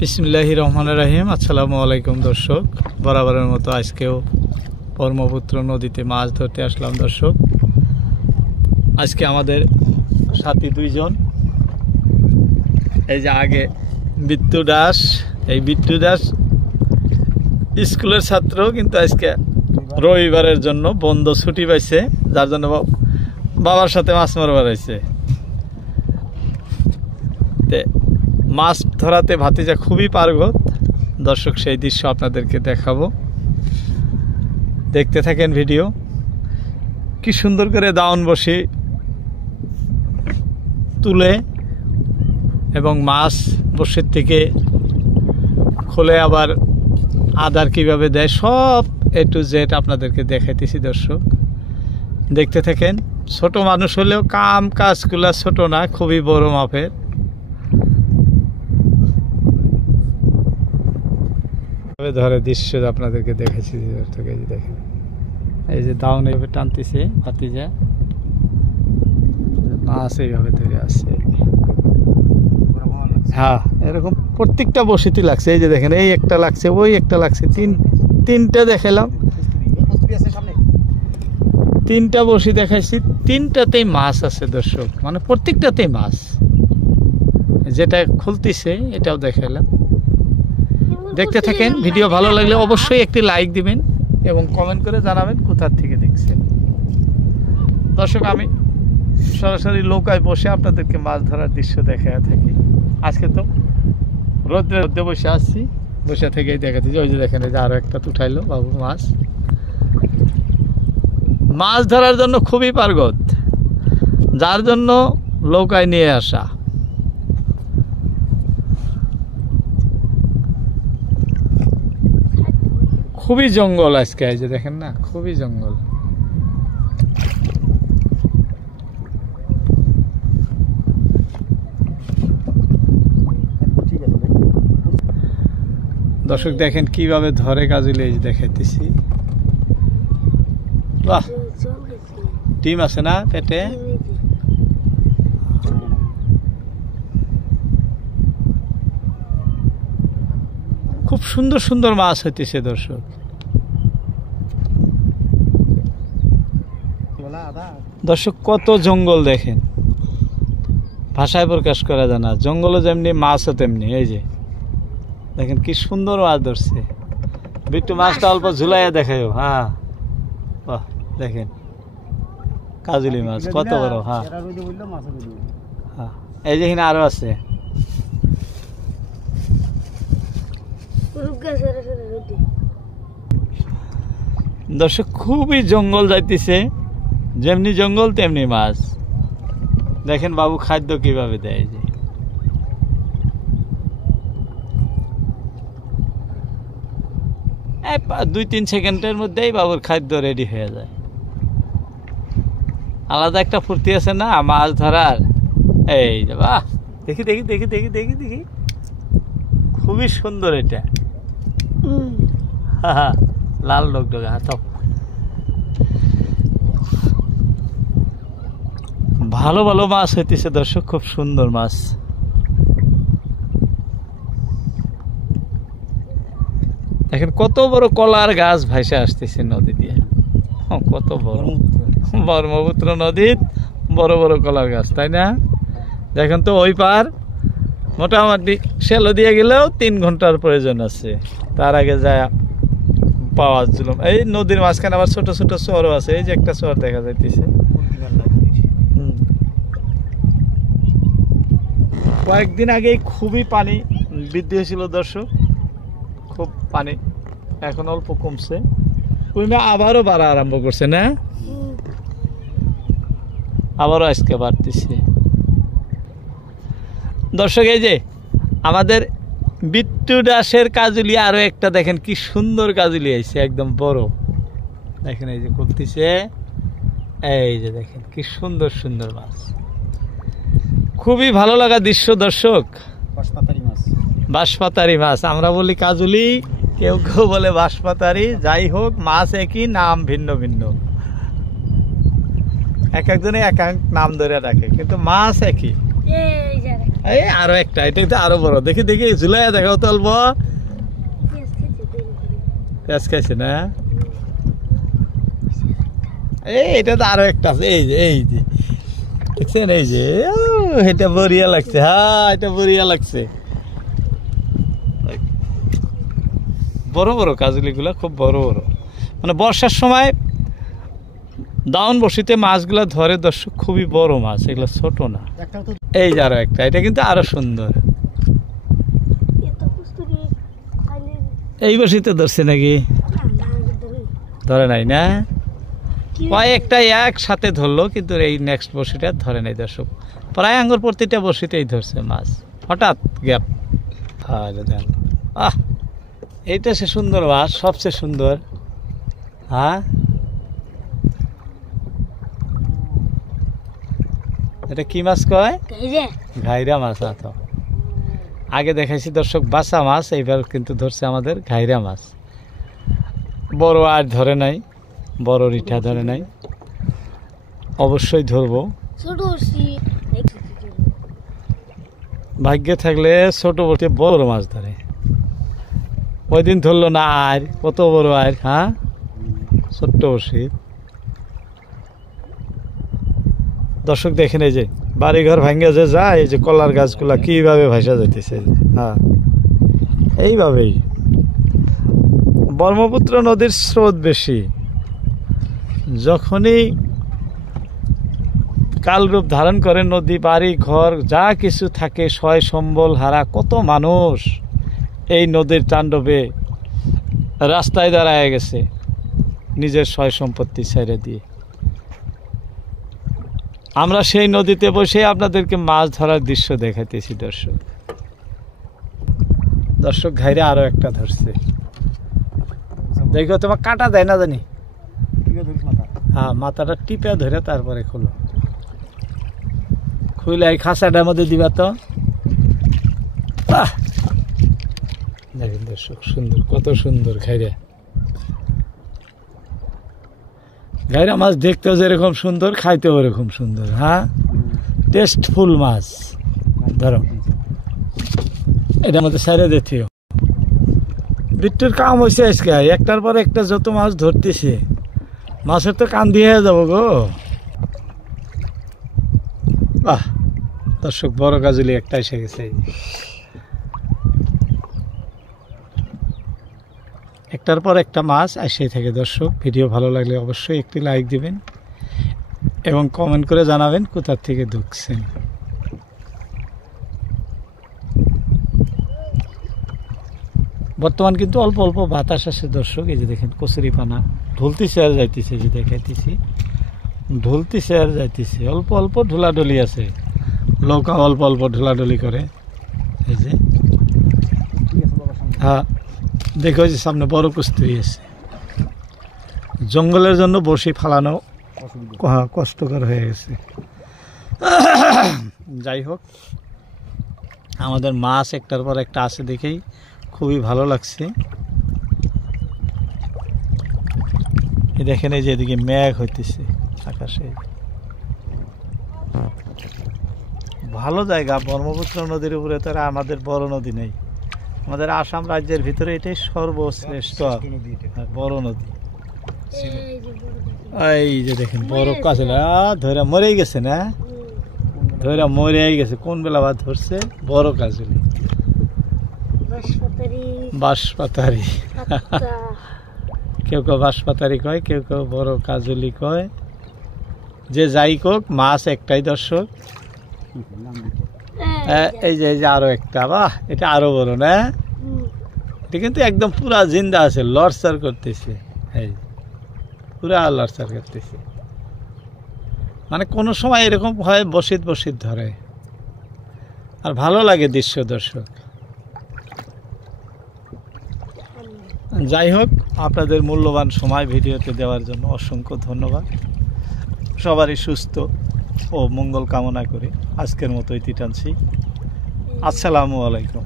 বিসমিল্লাহির রহমানির রহিম। আসসালামু আলাইকুম দর্শক, বরাবরের মতো আজকেও ব্রহ্মপুত্র নদীতে মাছ ধরতে আসলাম দর্শক। আজকে আমাদের সাথী দুইজন, এই যে আগে বিট্টু দাস, এই বিট্টু দাস স্কুলের ছাত্র, কিন্তু আজকে রবিবারের জন্য বন্ধ ছুটি পাইছে, যার জন্য বাবার সাথে মাছ মারবার হয়েছে। মাছ ধরাতে ভাতিজা খুবই পারগত দর্শক, সেই দৃশ্য আপনাদেরকে দেখাবো, দেখতে থাকেন ভিডিও। কি সুন্দর করে দাউন বসি তুলে এবং মাছ বসির থেকে খুলে আবার আদার কিভাবে দেয়, সব এ টু জেড আপনাদেরকে দেখাইতেছি দর্শক, দেখতে থাকেন। ছোট মানুষ হলেও কাজগুলা ছোট না, খুবই বড় মাপের। ধরে দৃশ্য আপনাদেরকে দেখেছি, দেখেন এই যে দাউন এইভাবে টানতেছে ভাতিজা, মাছ এইভাবে ধরে আসছে। হ্যাঁ, এরকম প্রত্যেকটা বসিতে লাগছে। এই যে দেখেন, এই একটা লাগছে, ওই একটা লাগছে, তিনটা দেখালাম, তিনটা বসি দেখাইছি, তিনটাতেই মাছ আছে দর্শক, মানে প্রত্যেকটাতেই মাছ। যেটা খুলতেছে এটাও দেখালাম, দেখতে থাকেন। ভিডিও ভালো লাগলে অবশ্যই একটি লাইক দিবেন এবং কমেন্ট করে জানাবেন কোথা থেকে দেখছেন দর্শক। আমি সরাসরি নৌকায় বসে আপনাদেরকে মাছ ধরার দৃশ্য দেখায় থাকি। আজকে তো রোদ্রে বসে আসছি, বসে থেকেই দেখাচ্ছি। ওই যে দেখেন, এই যে আরো একটা উঠাইলো বাবু মাছ। মাছ ধরার জন্য খুবই পারগত, যার জন্য নৌকায় নিয়ে আসা। খুবই জঙ্গল আজকে, এই যে দেখেন না, খুবই জঙ্গল। দর্শক দেখেন কিভাবে ধরে কাজুলি, এই যে দেখাইতেছি। বাহ, ডিম আছে না পেটে? খুব সুন্দর সুন্দর মাছ হইতেছে দর্শক। দর্শক কত জঙ্গল দেখেন, ভাষায় প্রকাশ করা যায় না। জঙ্গলে যেমনি মাছও তেমনি। এই যে দেখেন কি সুন্দর মাছ ধরছে বিট্টু, মাছটা অল্প ঝুলাইয়া দেখায়। হ্যাঁ, বাহ, দেখেন কাজুলি মাছ কত বড়। হ্যাঁ, এই যে আরো আছে। দর্শক খুবই জঙ্গল যাইতেছে, যেমনি জঙ্গল তেমনি মাছ। দেখেন বাবু খাদ্য কিভাবে দেয়, যে দুই তিন সেকেন্ডের মধ্যেই বাবুর খাদ্য রেডি হয়ে যায়। আলাদা একটা ফুর্তি আছে না মাছ ধরার। এই যে বাহ, দেখি দেখি দেখি দেখি দেখি দেখি, খুবই সুন্দর এটা। লাল ডগডগে হাত, ভালো ভালো মাছ হইতেছে দর্শক, খুব সুন্দর মাছ। দেখেন কত বড় কলার গাছ ভাইসে আসতেছে নদী দিয়ে, কত বড়। ব্রহ্মপুত্র নদীর বড় বড় কলার গাছ, তাই না? দেখেন তো ওই পার মোটামুটি সেলো দিয়ে গেলেও 3 ঘন্টার প্রয়োজন আছে, তার আগে যায় পাওয়া জুলুম। এই নদীর মাঝখানে আবার ছোট ছোট চরও আছে, এই যে একটা চর দেখা যাইতেছে। কয়েকদিন আগেই খুবই পানি বৃদ্ধি হয়েছিল দর্শক, খুব পানি, এখন অল্প কমছে। আবারও বাড়া আরম্ভ করছে না, আবারও আজকে বাড়তেছে দর্শক। এই যে আমাদের বিট্টু দাসের কাজুলি আরো একটা দেখেন কি সুন্দর কাজুলি আইছে, একদম বড়। দেখেন এই যে করতেছে, এই যে দেখেন কি সুন্দর সুন্দর মাছ, খুবই ভালো লাগা দৃশ্য দর্শক। বাঁশপাতারি মাছ আমরা বলি কাজুলি, কেউ কেউ বলে বাঁশপাতারি, যাই হোক মাছ একই, নাম ভিন্ন ভিন্ন। এক একজনে এক এক নাম ধরে রাখে, কিন্তু মাছ একই। এই আরো একটা, এটা কিন্তু আরো বড়। দেখি দেখি ঝুলাই দেখাও তো অল্প। পেঁয়াজ খাইছে না? এই এটা তো আরো একটা আছে, এই যে দেখছেন, এই যে এটা বড়িয়া লাগছে। হ্যাঁ এটা বড়িয়া লাগছে, বড় বড় কাজলি গুলা, খুব বড় বড়। মানে বর্ষার সময় দাউন বসিতে মাছগুলা ধরে দর্শক, খুবই বড় মাছ, এগুলো ছোট না। এই যে আরো একটা, এটা কিন্তু আরো সুন্দর। এই বসিতে ধরছে নাকি? ধরে নাই না, কয়েকটা একসাথে ধরলো, কিন্তু এই নেক্সট বসিটা ধরে নাই দর্শক। প্রায় আঙ্গুর প্রতিটা বসিতেই ধরছে মাছ, হঠাৎ গ্যাপ। আহ এইটা সে সুন্দর মাছ, সবচেয়ে সুন্দর। হ্যাঁ এটা কি মাছ কয়? ঘাইরা মাছ। তো আগে দেখাইছি দর্শক বাসা মাছ, এইবার কিন্তু ধরছে আমাদের ঘাইরা মাছ। বড় আর ধরে নাই, বড় রিঠা ধরে নাই, অবশ্যই ধরবো। ভাগ্যে থাকলে ছোট বড় বড় মাছ ধরে। ওই দিন ধরলো না আর, কত বড় আর। হ্যাঁ ছোট্ট বসি। দর্শক দেখেন, এই যে বাড়িঘর ভাঙ্গে যে যায়, এই যে কলার গাছগুলা কিভাবে ভাসা যাইতেছে। হ্যাঁ এইভাবেই ব্রহ্মপুত্র নদীর স্রোত বেশি, যখনই কালরূপ ধারণ করে নদী, বাড়ি ঘর যা কিছু থাকে, সয় সম্বল হারা কত মানুষ এই নদীর তাণ্ডবে রাস্তায় দাঁড়ায় গেছে, নিজের সয় সম্পত্তি ছেড়ে দিয়ে। আমরা সেই নদীতে বসে আপনাদেরকে মাছ ধরার দৃশ্য দেখাইতেছি দর্শক। দর্শক ঘাইরে আরো একটা ধরছে, দেখো তোমার কাটা দেয় না জানি। হ্যাঁ মাথাটা টিপে ধরে তারপরে খুলো, খুলে এই খাঁচাটার মধ্যে দিবা। তো দেখেন দর্শক, সুন্দর, কত সুন্দর ঘাইরা। ঘাইরা মাছ দেখতেও যেরকম সুন্দর, খাইতেও এরকম সুন্দর। হ্যাঁ টেস্টফুল মাছ। ধরো এটার মধ্যে সাইডে দেখিও। বিট্টুর কাম হয়েছে আজকে, একটার পর একটা যত মাছ ধরতেছে, মাছের তো কান দিয়ে যাবো গো। বাহ দর্শক, বড় কাজলি একটা এসে গেছে। একটার পর একটা মাছ আসে থাকে দর্শক। ভিডিও ভালো লাগলে অবশ্যই একটি লাইক দিবেন এবং কমেন্ট করে জানাবেন কোথা থেকে ঢুকছেন। বর্তমান কিন্তু অল্প অল্প বাতাস আসে দর্শক। এই যে দেখেন কচুরি পানা ঢুলতিছে আর যাইতেছে, যে দেখাইতেছি ঢুলতিছে আর যাইতেছে, অল্প অল্প ঢোলাঢুলি আছে, নৌকা অল্প অল্প ঢোলাঢুলি করে। এই যে হ্যাঁ দেখো, যে সামনে বড় কস্তুরি আছে। জঙ্গলের জন্য বসি ফালানো কষ্টকর হয়ে গেছে। যাই হোক, আমাদের মাছ একটার পর একটা আছে দেখেই খুবই ভালো লাগছে। এই দেখেন, এই যে এদিকে মেঘ হইতেছে আকাশে। ভালো জায়গা, ব্রহ্মপুত্র নদীর উপরে তো আমাদের বড় নদী নেই। আমাদের আসাম রাজ্যের ভিতরে এটাই সর্বশ্রেষ্ঠ বড় নদী। এই যে দেখেন বড় কাজলা ধরে মরেই গেছে না, ধরে মরেই গেছে। কোন বেলা বাদ ধরছে? বড় কাজলি, বাঁশপাতারি। কেউ কেউ বাঁশপাতারি কয়, কেউ কেউ বড় কাজলি কয়। যে যাই কোক, মাছ একটাই দর্শক। এই যে আরো একটা, বাহ এটা আরো বড় না? এটা কিন্তু একদম পুরা জিন্দা আছে, লড়সার করতেছে, এই পুরা লড়সার করতেছে। মানে কোনো সময় এরকম হয় বসিত বসিত ধরে, আর ভালো লাগে দৃশ্য দর্শক। যাই হোক, আপনাদের মূল্যবান সময় ভিডিওতে দেওয়ার জন্য অসংখ্য ধন্যবাদ। সবারই সুস্থ ও মঙ্গল কামনা করে আজকের মতো ইতি টানছি। আসসালামু আলাইকুম।